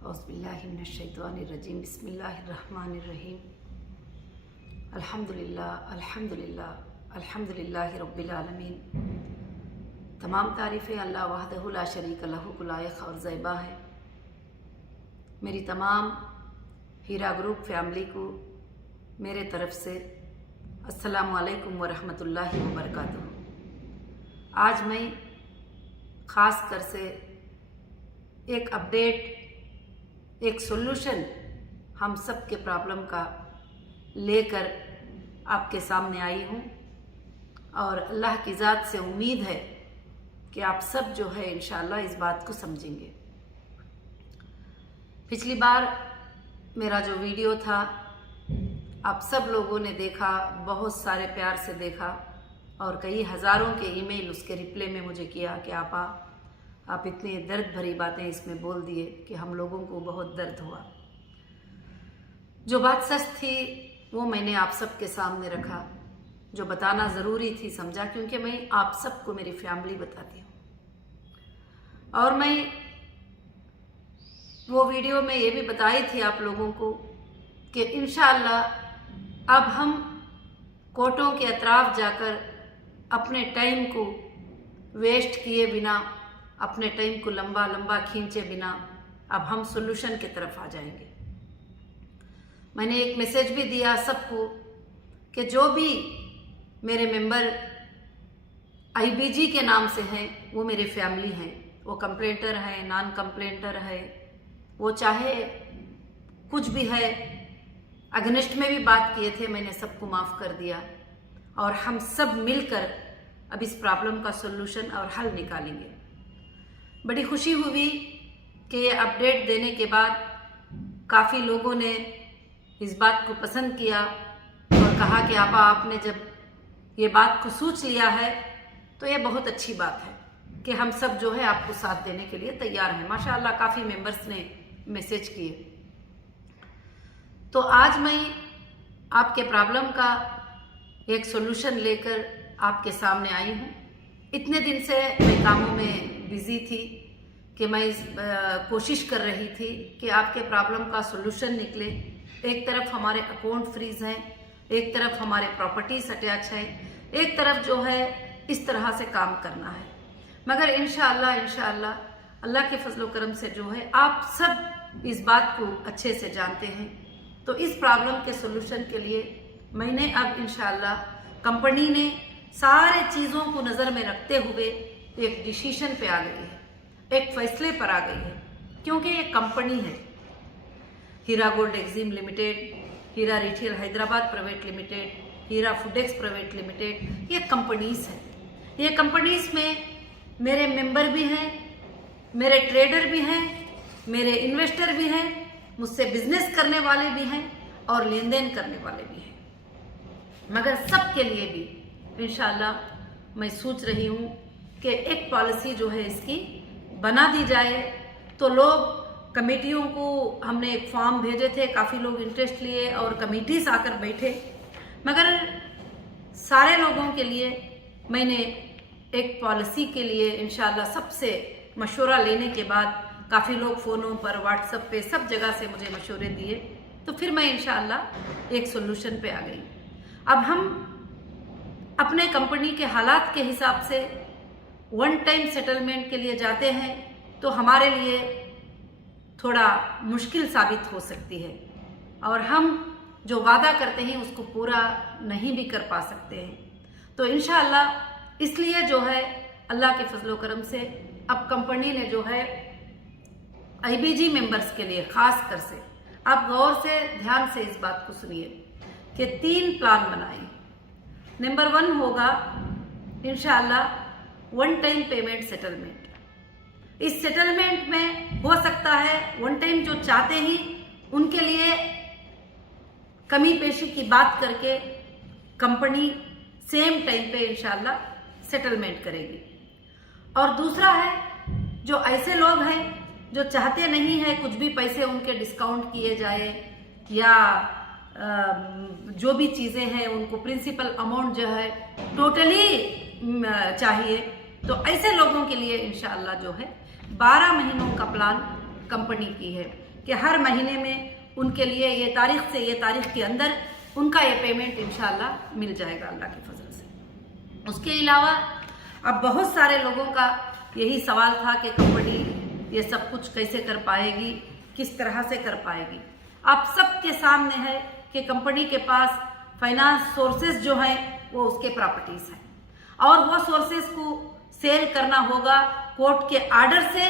औज़ुबिल्लाहिमिनश्शैतानिर्रजीम बिस्मिल्लाहिर्रहमानिर्रहीम अल्हम्दुलिल्लाह अल्हम्दुलिल्लाह अल्हम्दुलिल्लाहि रब्बिल आलमीन। तमाम तारीफ़ें अल्लाह वहदहु ला शरीक लहू को लायक और ज़ैबा है। मेरी तमाम हीरा ग्रुप फैमिली को मेरे तरफ़ से अस्सलामु अलैकुम व रहमतुल्लाहि व बरकातुहू। आज मैं ख़ास कर से एक अपडेट, एक सॉल्यूशन हम सब के प्रॉब्लम का लेकर आपके सामने आई हूँ और अल्लाह की ज़ात से उम्मीद है कि आप सब जो है इंशाअल्लाह इस बात को समझेंगे। पिछली बार मेरा जो वीडियो था आप सब लोगों ने देखा, बहुत सारे प्यार से देखा और कई हज़ारों के ईमेल उसके रिप्लाई में मुझे किया कि आप इतनी दर्द भरी बातें इसमें बोल दिए कि हम लोगों को बहुत दर्द हुआ। जो बात सच थी वो मैंने आप सबके सामने रखा, जो बताना ज़रूरी थी समझा, क्योंकि मैं आप सबको मेरी फैमिली बताती हूँ। और मैं वो वीडियो में ये भी बताई थी आप लोगों को कि इंशाअल्लाह अब हम कोर्टों के अतराफ जाकर अपने टाइम को वेस्ट किए बिना, अपने टाइम को लंबा लंबा खींचे बिना अब हम सॉल्यूशन की तरफ आ जाएंगे। मैंने एक मैसेज भी दिया सबको कि जो भी मेरे मेंबर आईबीजी के नाम से हैं वो मेरे फैमिली हैं, वो कंप्लेंटर हैं, नॉन कंप्लेंटर है, वो चाहे कुछ भी है, अगेंस्ट में भी बात किए थे, मैंने सबको माफ़ कर दिया और हम सब मिलकर अब इस प्रॉब्लम का सॉल्यूशन और हल निकालेंगे। बड़ी खुशी हुई कि ये अपडेट देने के बाद काफ़ी लोगों ने इस बात को पसंद किया और कहा कि आपने जब ये बात को सोच लिया है तो ये बहुत अच्छी बात है कि हम सब जो है आपको साथ देने के लिए तैयार हैं। माशाअल्लाह काफ़ी मेंबर्स ने मैसेज किए। तो आज मैं आपके प्रॉब्लम का एक सॉल्यूशन लेकर आपके सामने आई हूँ। इतने दिन से मैं कामों में बिजी थी कि मैं कोशिश कर रही थी कि आपके प्रॉब्लम का सॉल्यूशन निकले। एक तरफ हमारे अकाउंट फ्रीज हैं, एक तरफ हमारे प्रॉपर्टीज अटैच है, एक तरफ जो है इस तरह से काम करना है। मगर इंशाअल्लाह अल्लाह के फजल करम से जो है आप सब इस बात को अच्छे से जानते हैं। तो इस प्रॉब्लम के सॉल्यूशन के लिए मैंने अब इंशाअल्लाह कंपनी ने सारे चीज़ों को नज़र में रखते हुए एक डिसीजन पे आ गई है, एक फैसले पर आ गई है। क्योंकि ये कंपनी है हीरा गोल्ड एक्जिम लिमिटेड, हीरा रिटेल हैदराबाद प्राइवेट लिमिटेड, हीरा फूडेक्स प्राइवेट लिमिटेड, ये कंपनीज हैं। ये कंपनीज में मेरे मेंबर भी हैं, मेरे ट्रेडर भी हैं, मेरे इन्वेस्टर भी हैं, मुझसे बिजनेस करने वाले भी हैं और लेन देन करने वाले भी हैं। मगर सबके लिए भी इंशाअल्लाह मैं सोच रही हूँ कि एक पॉलिसी जो है इसकी बना दी जाए। तो लोग कमेटियों को हमने एक फॉर्म भेजे थे, काफ़ी लोग इंटरेस्ट लिए और कमेटीज आकर बैठे, मगर सारे लोगों के लिए मैंने एक पॉलिसी के लिए इंशाअल्लाह सबसे मशवरा लेने के बाद काफ़ी लोग फ़ोनों पर, व्हाट्सएप पे, सब जगह से मुझे मशवरे दिए। तो फिर मैं इंशाअल्लाह एक सॉल्यूशन पे आ गई। अब हम अपने कंपनी के हालात के हिसाब से वन टाइम सेटलमेंट के लिए जाते हैं तो हमारे लिए थोड़ा मुश्किल साबित हो सकती है और हम जो वादा करते हैं उसको पूरा नहीं भी कर पा सकते हैं। तो इंशाअल्लाह इसलिए जो है अल्लाह के फजलो करम से अब कंपनी ने जो है आईबीजी मेंबर्स के लिए खास कर से, आप गौर से ध्यान से इस बात को सुनिए कि 3 प्लान बनाए। नंबर 1 होगा इंशाअल्लाह वन टाइम पेमेंट सेटलमेंट। इस सेटलमेंट में हो सकता है वन टाइम जो चाहते ही उनके लिए कमी पेशी की बात करके कंपनी सेम टाइम पे इंशाअल्लाह सेटलमेंट करेगी। और दूसरा है जो ऐसे लोग हैं जो चाहते नहीं है कुछ भी पैसे उनके डिस्काउंट किए जाए या जो भी चीज़ें हैं उनको प्रिंसिपल अमाउंट जो है टोटली चाहिए, तो ऐसे लोगों के लिए इंशाअल्लाह जो है 12 महीनों का प्लान कंपनी की है कि हर महीने में उनके लिए ये तारीख से ये तारीख के अंदर उनका ये पेमेंट इंशाल्लाह मिल जाएगा अल्लाह के फजल से। उसके अलावा अब बहुत सारे लोगों का यही सवाल था कि कंपनी ये सब कुछ कैसे कर पाएगी, किस तरह से कर पाएगी। आप सबके सामने है कि कंपनी के पास फाइनेंस सोर्सेज जो हैं वो उसके प्रॉपर्टीज हैं और वो सोर्सेज को सेल करना होगा कोर्ट के आर्डर से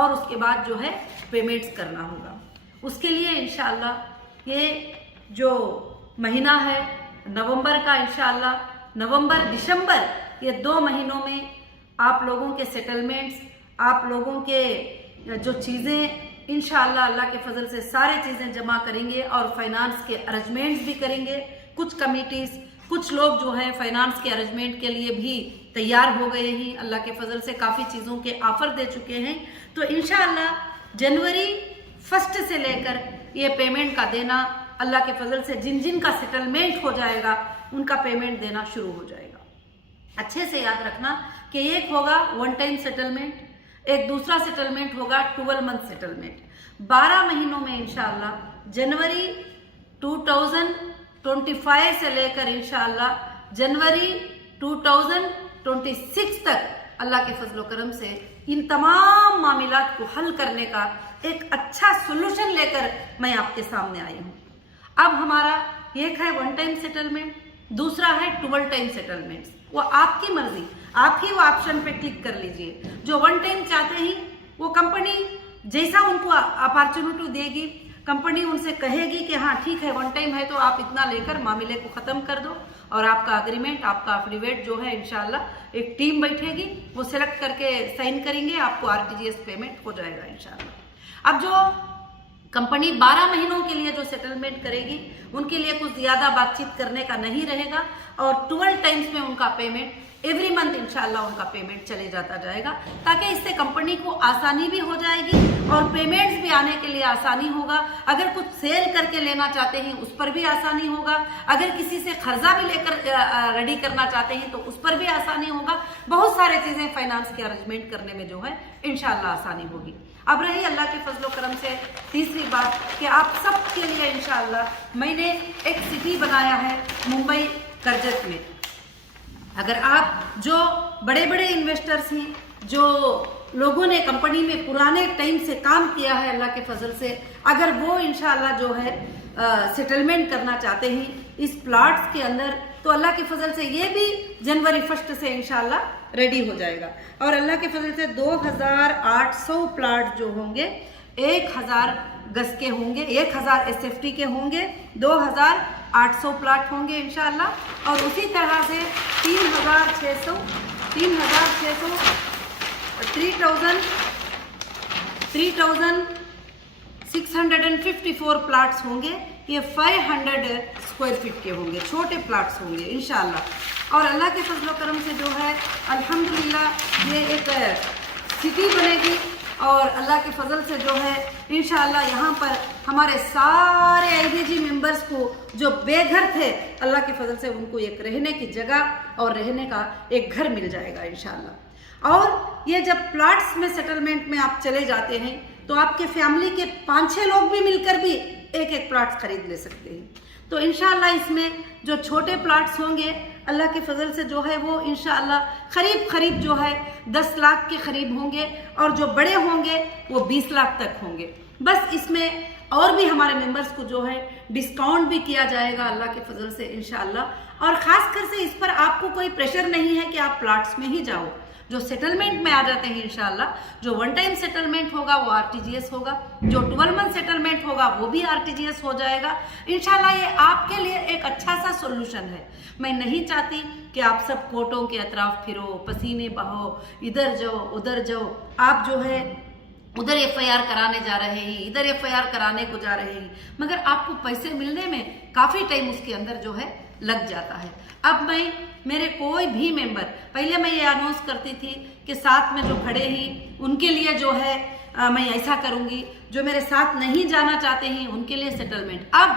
और उसके बाद जो है पेमेंट्स करना होगा। उसके लिए इंशाल्लाह ये जो महीना है नवंबर का, इंशाल्लाह नवंबर दिसंबर ये 2 महीनों में आप लोगों के सेटलमेंट्स, आप लोगों के जो चीज़ें इंशाल्लाह अल्लाह के फजल से सारे चीज़ें जमा करेंगे और फाइनेंस के अरेंजमेंट्स भी करेंगे। कुछ कमिटीज़, कुछ लोग जो है फाइनेंस के अरेंजमेंट के लिए भी तैयार हो गए हैं, अल्लाह के फजल से काफ़ी चीज़ों के ऑफर दे चुके हैं। तो इंशाल्लाह जनवरी 1 से लेकर ये पेमेंट का देना अल्लाह के फजल से जिन जिन का सेटलमेंट हो जाएगा उनका पेमेंट देना शुरू हो जाएगा। अच्छे से याद रखना कि एक होगा 1 टाइम सेटलमेंट, एक दूसरा सेटलमेंट होगा 12 मंथ सेटलमेंट। 12 महीनों में इंशाल्लाह जनवरी 2025 से लेकर इंशाल्लाह जनवरी 2026 तक अल्लाह के फजल करम से इन तमाम मामलात को हल करने का एक अच्छा सोल्यूशन लेकर मैं आपके सामने आई हूँ। अब हमारा एक है 1 टाइम सेटलमेंट, दूसरा है 12 टाइम सेटलमेंट्स। वो आपकी मर्जी, आप ही वो ऑप्शन पे क्लिक कर लीजिए। जो 1 टाइम चाहते हैं वो कंपनी जैसा उनको अपॉर्चुनिटी देगी, कंपनी उनसे कहेगी कि हाँ ठीक है 1 टाइम है तो आप इतना लेकर मामले को ख़त्म कर दो और आपका अग्रीमेंट, आपका एफिडेविट जो है इंशाल्लाह एक टीम बैठेगी, वो सिलेक्ट करके साइन करेंगे, आपको आरटीजीएस पेमेंट हो जाएगा इंशाल्लाह। अब जो कंपनी 12 महीनों के लिए जो सेटलमेंट करेगी उनके लिए कुछ ज़्यादा बातचीत करने का नहीं रहेगा और 12 टाइम्स में उनका पेमेंट एवरी मंथ इंशाल्लाह उनका पेमेंट चले जाता जाएगा, ताकि इससे कंपनी को आसानी भी हो जाएगी और पेमेंट्स भी आने के लिए आसानी होगा। अगर कुछ सेल करके लेना चाहते हैं उस पर भी आसानी होगा, अगर किसी से कर्जा भी लेकर रेडी करना चाहते हैं तो उस पर भी आसानी होगा। बहुत सारे चीज़ें फाइनेंस के अरेंजमेंट करने में जो है इंशाल्लाह आसानी होगी। अब रही अल्लाह के फजलो करम से तीसरी बात कि आप सब के लिए इंशाल्लाह मैंने एक सिटी बनाया है मुंबई करजत में। अगर आप जो बड़े बड़े इन्वेस्टर्स हैं, जो लोगों ने कंपनी में पुराने टाइम से काम किया है अल्लाह के फजल से, अगर वो इंशाल्लाह जो है सेटलमेंट करना चाहते हैं इस प्लाट्स के अंदर, तो अल्लाह के फजल से ये भी जनवरी 1 से इंशाल्लाह रेडी हो जाएगा। और अल्लाह के फजल से 2800 प्लाट जो होंगे 1000 गज के होंगे, 1000 SFT के होंगे, 2800 प्लाट होंगे इंशाल्लाह। और उसी तरह से 3654 प्लाट्स होंगे। ये 500 स्क्वायर फीट के होंगे, छोटे प्लाट्स होंगे इंशाल्लाह। और अल्लाह के फजल करम से जो है अल्हम्दुलिल्लाह ये एक सिटी बनेगी और अल्लाह के फजल से जो है इंशाल्लाह यहाँ पर हमारे सारे IBG मेंबर्स को जो बेघर थे अल्लाह के फजल से उनको एक रहने की जगह और रहने का एक घर मिल जाएगा इंशाल्लाह। और ये जब प्लाट्स में सेटलमेंट में आप चले जाते हैं तो आपके फैमिली के 5-6 लोग भी मिलकर भी एक प्लाट्स खरीद ले सकते हैं। तो इंशाल्लाह इसमें जो छोटे प्लाट्स होंगे अल्लाह के फजल से जो है वो इंशाल्लाह करीब जो है 10 लाख के करीब होंगे और जो बड़े होंगे वो 20 लाख तक होंगे। बस इसमें और भी हमारे मेंबर्स को जो है डिस्काउंट भी किया जाएगा अल्लाह के फजल से इंशाल्लाह। और ख़ास कर से इस पर आपको कोई प्रेशर नहीं है कि आप प्लाट्स में ही जाओ, जो सेटलमेंट में आ जाते हैं इंशाल्लाह। जो 1 टाइम सेटलमेंट होगा वो आरटीजीएस होगा, जो 12 मंथ सेटलमेंट होगा वो भी आरटीजीएस हो जाएगा इंशाल्लाह। ये आपके लिए एक अच्छा सा सोल्यूशन है। मैं नहीं चाहती कि आप सब कोर्टों के अतराफ फिरो, पसीने बहो, इधर जाओ उधर जाओ। आप जो है उधर FIR कराने जा रहे हैं, इधर FIR कराने को जा रहे हैं, मगर आपको पैसे मिलने में काफ़ी टाइम उसके अंदर जो है लग जाता है। अब मैं मेरे कोई भी मेंबर, पहले मैं ये अनाउंस करती थी कि साथ में जो खड़े हैं उनके लिए जो है मैं ऐसा करूँगी, जो मेरे साथ नहीं जाना चाहते हैं उनके लिए सेटलमेंट। अब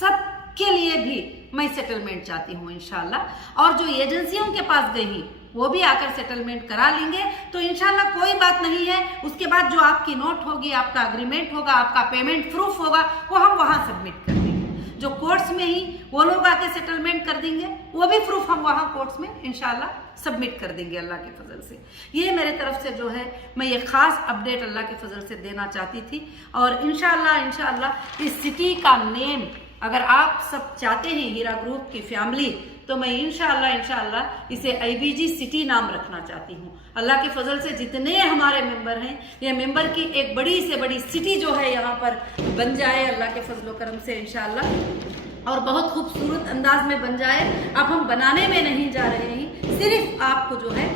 सबके लिए भी मैं सेटलमेंट चाहती हूँ इंशाल्लाह। और जो एजेंसियों के पास गई वो भी आकर सेटलमेंट करा लेंगे। तो इंशाल्लाह कोई बात नहीं है। उसके बाद जो आपकी नोट होगी, आपका अग्रीमेंट होगा, आपका पेमेंट प्रूफ होगा, वो हम वहां सबमिट कर देंगे। जो कोर्ट्स में ही वो लोग आके सेटलमेंट कर देंगे, वो भी प्रूफ हम वहां कोर्ट्स में इंशाल्लाह सबमिट कर देंगे अल्लाह के फजल से। ये मेरे तरफ से जो है मैं ये खास अपडेट अल्लाह के फजल से देना चाहती थी। और इंशाल्लाह इस सिटी का नेम अगर आप सब चाहते हैं हीरा ग्रुप की फैमिली, तो मैं इंशाल्लाह इसे IBG सिटी नाम रखना चाहती हूँ। अल्लाह के फजल से जितने हमारे मेंबर हैं, ये मेंबर की एक बड़ी से बड़ी सिटी जो है यहाँ पर बन जाए अल्लाह के फजल करम से इंशाल्लाह, और बहुत खूबसूरत अंदाज में बन जाए। अब हम बनाने में नहीं जा रहे हैं, सिर्फ आपको जो है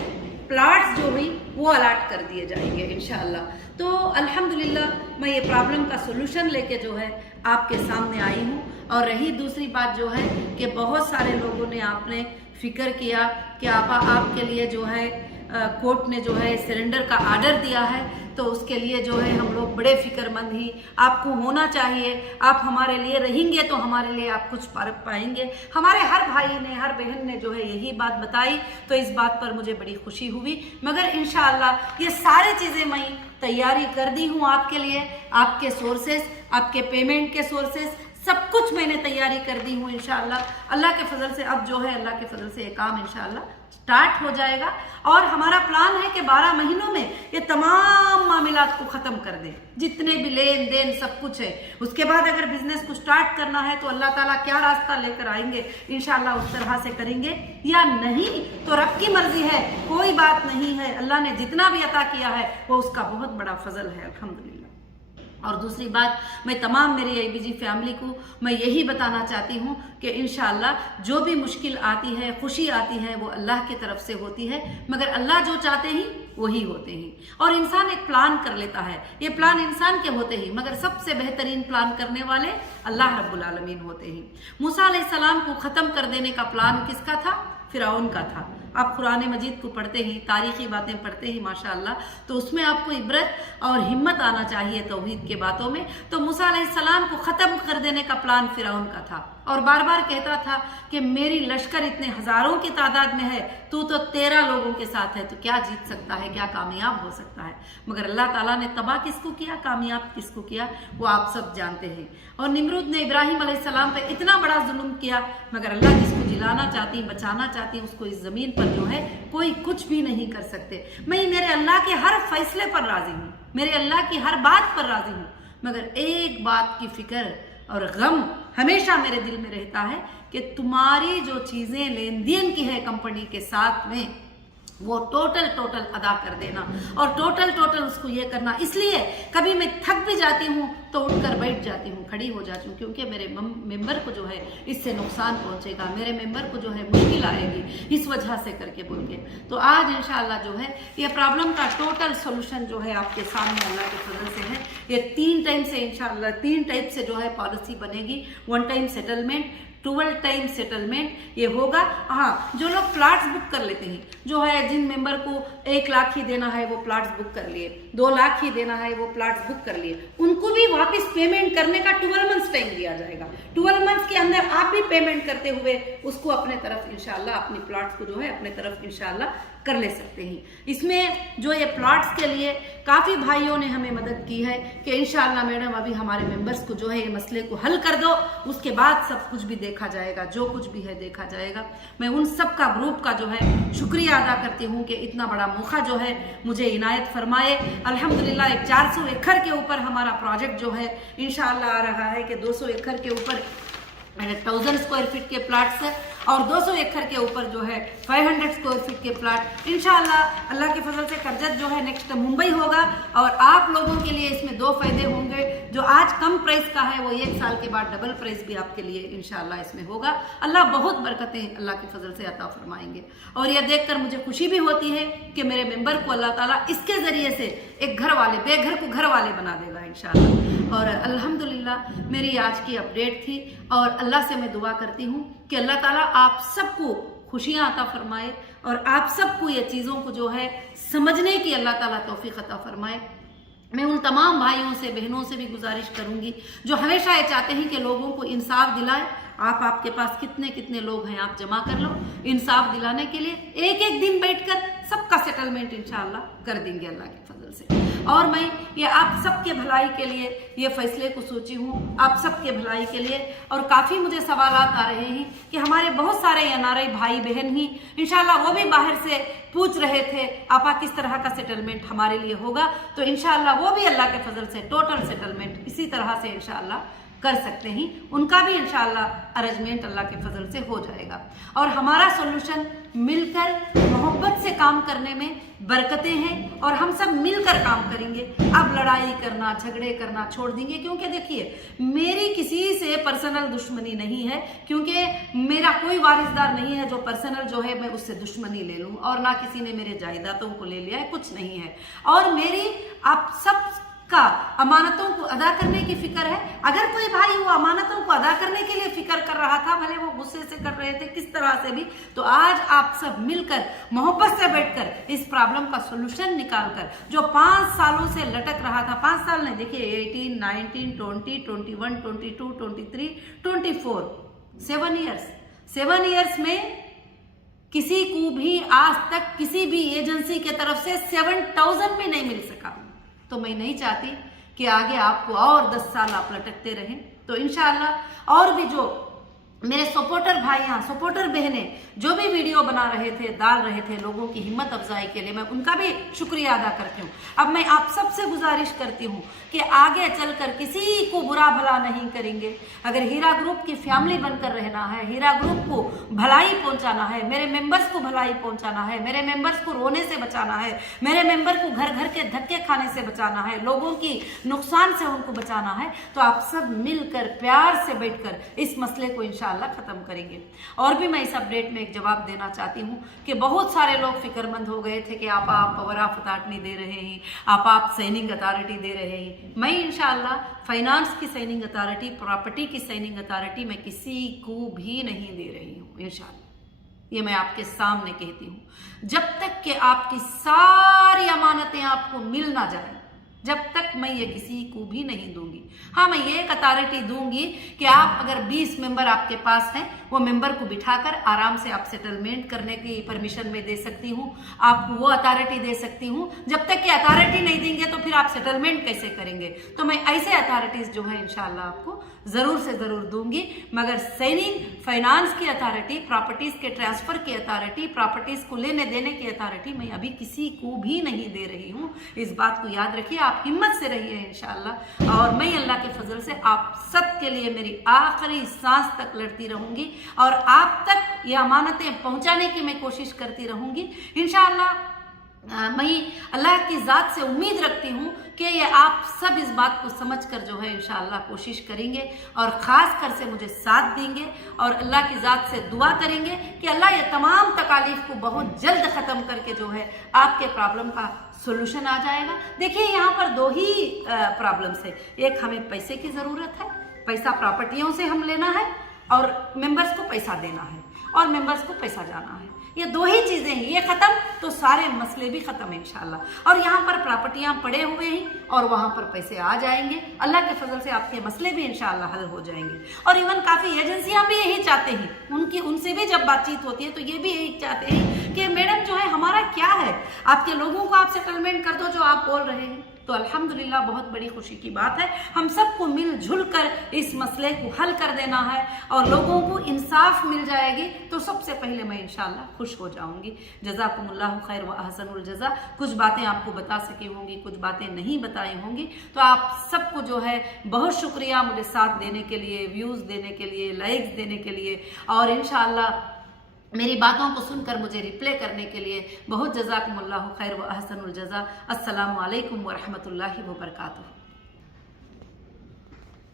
प्लाट्स जो हुई वो अलाट कर दिए जाएंगे इंशाल्लाह। तो अल्हम्दुलिल्लाह मैं ये प्रॉब्लम का सोल्यूशन लेके जो है आपके सामने आई हूँ। और रही दूसरी बात जो है कि बहुत सारे लोगों ने आपने फिक्र किया कि आपके लिए जो है कोर्ट ने जो है सिलेंडर का आर्डर दिया है, तो उसके लिए जो है हम लोग बड़े फिक्रमंद ही। आपको होना चाहिए, आप हमारे लिए रहेंगे तो हमारे लिए आप कुछ पाएंगे। हमारे हर भाई ने, हर बहन ने जो है यही बात बताई, तो इस बात पर मुझे बड़ी खुशी हुई। मगर इंशाअल्लाह ये सारी चीज़ें मैं तैयारी कर दी हूँ आपके लिए, आपके सोर्सेस, आपके पेमेंट के सोर्सेस, सब कुछ मैंने तैयारी कर दी हूँ इंशाअल्लाह। अल्लाह के फजल से अब जो है अल्लाह के फजल से ये काम इंशाअल्लाह स्टार्ट हो जाएगा। और हमारा प्लान है कि 12 महीनों में ये तमाम मामलात को ख़त्म कर दें, जितने भी लेन देन सब कुछ है। उसके बाद अगर बिजनेस को स्टार्ट करना है तो अल्लाह ताला क्या रास्ता लेकर आएंगे इंशाअल्लाह उस तरह से करेंगे, या नहीं तो रब की मर्जी है, कोई बात नहीं है। अल्लाह ने जितना भी अता किया है वो उसका बहुत बड़ा फजल है अल्हम्दुलिल्लाह। और दूसरी बात, मैं तमाम मेरी IBG फैमिली को मैं यही बताना चाहती हूँ कि इंशाअल्लाह जो भी मुश्किल आती है, खुशी आती है, वो अल्लाह की तरफ से होती है। मगर अल्लाह जो चाहते हैं वही होते हैं। और इंसान एक प्लान कर लेता है, ये प्लान इंसान के होते ही, मगर सबसे बेहतरीन प्लान करने वाले अल्लाह रब्बुल आलमीन होते हैं। मूसा अलैहिस्सलाम को ख़त्म कर देने का प्लान किसका था? फिरौन का था। आप कुरान मजीद को पढ़ते ही, तारीखी बातें पढ़ते ही माशाअल्लाह, तो उसमें आपको इबरत और हिम्मत आना चाहिए तौहीद के बातों में। तो मूसा अलैहिस्सलाम को ख़त्म कर देने का प्लान फिरौन का था, और बार बार कहता था कि मेरी लश्कर इतने हज़ारों की तादाद में है, तू तो 13 लोगों के साथ है, तो क्या जीत सकता है, क्या कामयाब हो सकता है। मगर अल्लाह ताला ने तबाह किसको किया, कामयाब किसको किया, वो आप सब जानते हैं। और निमरूद ने इब्राहिम अलैहिस्सलाम पे इतना बड़ा जुल्म किया, मगर अल्लाह जिसको जिलाना चाहती, बचाना चाहती, उसको इस ज़मीन पर जो है कोई कुछ भी नहीं कर सकते। मैं मेरे अल्लाह के हर फैसले पर राजी हूँ, मेरे अल्लाह की हर बात पर राजी हूँ, मगर एक बात की फिक्र और गम हमेशा मेरे दिल में रहता है कि तुम्हारी जो चीज़ें लेन देन की है कंपनी के साथ में, वो टोटल अदा कर देना, और टोटल उसको ये करना। इसलिए कभी मैं थक भी जाती हूँ तो उठकर बैठ जाती हूँ, खड़ी हो जाती हूँ, क्योंकि मेरे मेंबर को जो है इससे नुकसान पहुँचेगा, मेरे मेंबर को जो है मुश्किल आएगी, इस वजह से करके बोल के। तो आज इंशाअल्लाह जो है ये प्रॉब्लम का टोटल सोल्यूशन जो है आपके सामने अल्लाह के फजल से है। ये 3 टाइम से इंशाअल्लाह 3 टाइप से जो है पॉलिसी बनेगी। 1 टाइम सेटलमेंट, 12 टाइम सेटलमेंट ये होगा। हाँ, जो लोग प्लाट्स बुक कर लेते हैं, जो है जिन मेंबर को 1 लाख ही देना है वो प्लाट्स बुक कर लिए, 2 लाख ही देना है वो प्लाट्स बुक कर लिए, उनको भी वापस पेमेंट करने का 12 मंथ्स टाइम दिया जाएगा। 12 मंथ्स के अंदर आप भी पेमेंट करते हुए उसको अपने तरफ इंशाल्लाह, अपनी प्लाट्स को जो है अपने तरफ इंशाल्लाह कर ले सकते हैं। इसमें जो ये प्लॉट्स के लिए काफ़ी भाइयों ने हमें मदद की है कि इंशाअल्लाह मैडम अभी हमारे मेंबर्स को जो है ये मसले को हल कर दो, उसके बाद सब कुछ भी देखा जाएगा, जो कुछ भी है देखा जाएगा। मैं उन सब का ग्रुप का जो है शुक्रिया अदा करती हूँ कि इतना बड़ा मौका जो है मुझे इनायत फरमाए। अल्हम्दुलिल्लाह एक 400 एकड़ के ऊपर हमारा प्रोजेक्ट जो है इंशाअल्लाह आ रहा है कि 200 एकड़ के ऊपर 1000 स्क्वायर फीट के प्लाट्स है, और 200 एकड़ के ऊपर जो है 500 स्क्वायर फीट के प्लाट इंशाअल्लाह अल्लाह के फजल से कर्जत जो है नेक्स्ट मुंबई होगा। और आप लोगों के लिए इसमें 2 फायदे होंगे, जो आज कम प्राइस का है वो 1 साल के बाद डबल प्राइस भी आपके लिए इंशाअल्लाह इसमें होगा। अल्लाह बहुत बरकतें अल्लाह के फजल से अता फरमाएंगे। और यह देखकर मुझे खुशी भी होती है कि मेरे मेंबर को अल्लाह ताला इसके ज़रिए से एक घर वाले, बेघर को घर वाले बना देगा इंशाअल्लाह। और अल्हम्दुलिल्लाह मेरी आज की अपडेट थी, और अल्लाह से मैं दुआ करती हूँ कि अल्लाह ताला आप सबको खुशियाँ अता फरमाए, और आप सबको ये चीज़ों को जो है समझने की अल्लाह ताला तौफीक अता फरमाए। मैं उन तमाम भाइयों से बहनों से भी गुजारिश करूंगी जो हमेशा ये चाहते हैं कि लोगों को इंसाफ दिलाए। आपके पास कितने कितने लोग हैं, आप जमा कर लो। इंसाफ दिलाने के लिए एक एक दिन बैठकर सबका सेटलमेंट इंशाअल्लाह कर देंगे अल्लाह के फजल से। और मैं ये आप सबके भलाई के लिए ये फैसले को सोची हूँ, आप सबके भलाई के लिए। और काफ़ी मुझे सवालात आ रहे हैं कि हमारे बहुत सारे NRI भाई बहन ही इंशाअल्लाह वो भी बाहर से पूछ रहे थे आपा किस तरह का सेटलमेंट हमारे लिए होगा। तो इंशाअल्लाह वो भी अल्लाह के फजल से टोटल सेटलमेंट इसी तरह से इंशाअल्लाह कर सकते हैं। उनका भी इंशाअल्लाह अरेंजमेंट अल्लाह के फजल से हो जाएगा। और हमारा सोल्यूशन मिलकर मोहब्बत से काम करने में बरकतें हैं और हम सब मिलकर काम करेंगे। अब लड़ाई करना झगड़े करना छोड़ देंगे, क्योंकि देखिए मेरी किसी से पर्सनल दुश्मनी नहीं है, क्योंकि मेरा कोई वारिसदार नहीं है जो पर्सनल जो है मैं उससे दुश्मनी ले लूँ, और ना किसी ने मेरे जायदादों को ले लिया है, कुछ नहीं है। और मेरी आप सब का अमानतों को अदा करने की फिक्र है। अगर कोई भाई वो अमानतों को अदा करने के लिए फिक्र कर रहा था, भले वो गुस्से से कर रहे थे किस तरह से भी, तो आज आप सब मिलकर मोहब्बत से बैठकर इस प्रॉब्लम का सोल्यूशन निकालकर, जो 5 सालों से लटक रहा था, 5 साल नहीं, देखिए 18, 19, 20, 21, 22, 23, 24, 7 ईयर्स में किसी को भी आज तक किसी भी एजेंसी के तरफ से 7,000 भी नहीं मिल सका। तो मैं नहीं चाहती कि आगे आपको और 10 साल आप लटकते रहें। तो इंशाअल्लाह और भी जो मेरे सपोर्टर भाइयाँ, सपोर्टर बहनें जो भी वीडियो बना रहे थे, डाल रहे थे लोगों की हिम्मत अफजाई के लिए, मैं उनका भी शुक्रिया अदा करती हूँ। अब मैं आप सबसे गुजारिश करती हूँ कि आगे चलकर किसी को बुरा भला नहीं करेंगे। अगर हीरा ग्रुप की फैमिली बनकर रहना है, हीरा ग्रुप को भलाई पहुंचाना है, मेरे मेंबर्स को भलाई पहुंचाना है, मेरे मेंबर्स को रोने से बचाना है, मेरे मेंबर को घर घर के धक्के खाने से बचाना है, लोगों की नुकसान से उनको बचाना है, तो आप सब मिलकर प्यार से बैठकर इस मसले को इंशाअल्लाह खत्म करेंगे। और भी मैं इस अपडेट में एक जवाब देना चाहती हूँ कि बहुत सारे लोग फिक्रमंद हो गए थे कि आप पावर ऑफ अथॉरिटी दे रहे हैं, आप साइनिंग अथॉरिटी दे रहे हैं। मैं इंशाअल्लाह फाइनेंस की साइनिंग अथॉरिटी, प्रॉपर्टी की साइनिंग अथॉरिटी मैं किसी को भी नहीं दे रही हूँ इंशाअल्लाह। ये मैं आपके सामने कहती हूँ। जब तक कि आपकी सारी अमानतें आपको मिल ना जाए, जब तक मैं ये किसी को भी नहीं दूंगी। हाँ, मैं ये एक अथॉरिटी दूंगी कि आप अगर 20 मेंबर आपके पास हैं, वो मेंबर को बिठाकर आराम से आप सेटलमेंट करने की परमिशन में दे सकती हूँ, आपको वो अथॉरिटी दे सकती हूँ। जब तक कि अथॉरिटी नहीं देंगे तो फिर आप सेटलमेंट कैसे करेंगे? तो मैं ऐसे अथॉरिटीज जो है इंशाल्लाह आपको जरूर से जरूर दूंगी। मगर साइनिंग, फाइनेंस की अथॉरिटी, प्रॉपर्टीज के ट्रांसफर की अथॉरिटी, प्रॉपर्टीज को लेने देने की अथॉरिटी मैं अभी किसी को भी नहीं दे रही हूँ। इस बात को याद रखिए, आप हिम्मत से रहिए इंशाअल्लाह। और मैं अल्लाह के फजल से आप सब के लिए मेरी आखिरी सांस तक लड़ती रहूंगी और आप तक ये अमानतें पहुंचाने की मैं कोशिश करती रहूंगी इंशाअल्लाह। मैं अल्लाह की ज़ात से उम्मीद रखती हूँ कि ये आप सब इस बात को समझकर जो है इंशाअल्लाह कोशिश करेंगे और ख़ास कर से मुझे साथ देंगे और अल्लाह की ज़ात से दुआ करेंगे कि अल्लाह ये तमाम तकालीफ को बहुत जल्द ख़त्म करके जो है आपके प्रॉब्लम का सोल्यूशन आ जाएगा। देखिए यहाँ पर 2 ही प्रॉब्लम्स है। एक, हमें पैसे की ज़रूरत है, पैसा प्रॉपर्टियों से हम लेना है, और मेंबर्स को पैसा देना है और मेंबर्स को पैसा जाना है। ये 2 ही चीजें हैं, ये खत्म तो सारे मसले भी खत्म इंशाल्लाह। और यहाँ पर प्रॉपर्टियां पड़े हुए हैं और वहां पर पैसे आ जाएंगे। अल्लाह के फजल से आपके मसले भी इंशाल्लाह हल हो जाएंगे। और इवन काफी एजेंसियां भी यही चाहते हैं, उनसे भी जब बातचीत होती है तो ये भी यही चाहते हैं कि मैडम जो है हमारा क्या है, आपके लोगों को आप सेटलमेंट कर दो जो आप बोल रहे हैं। तो अल्हम्दुलिल्लाह बहुत बड़ी खुशी की बात है, हम सबको मिलजुल कर इस मसले को हल कर देना है और लोगों को इंसाफ मिल जाएगी तो सबसे पहले मैं इंशाअल्लाह खुश हो जाऊंगी। जज़ाकुमुल्लाहु खैर व अहसनुल जज़ा। कुछ बातें आपको बता सकी होंगी, कुछ बातें नहीं बताई होंगी, तो आप सबको जो है बहुत शुक्रिया मुझे साथ देने के लिए, व्यूज़ देने के लिए, लाइक्स देने के लिए और इंशाअल्लाह मेरी बातों को सुनकर मुझे रिप्ले करने के लिए बहुत जज़ाकुमुल्लाहु खैर व अहसनुल जज़ा। अस्सलामु अलैकुम व रहमतुल्लाहि व बरकातुहू।